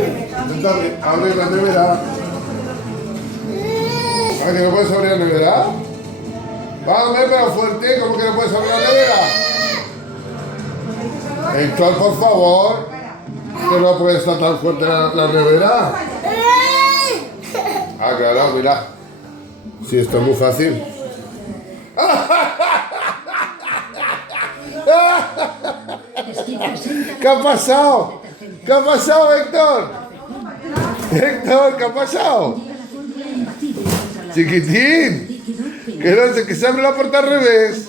Intenta abrir la nevera. ¿Ah, que no puedes abrir la nevera? Vamos, pero fuerte, ¿cómo que no puedes abrir la nevera? Héctor, por favor. Que no puede estar tan fuerte la nevera. Ah, claro, mira. Sí, esto es muy fácil. ¿Qué ha pasado? ¿Qué ha pasado, Héctor? Héctor, ¿qué ha pasado? Chiquitín, que se abre la puerta al revés.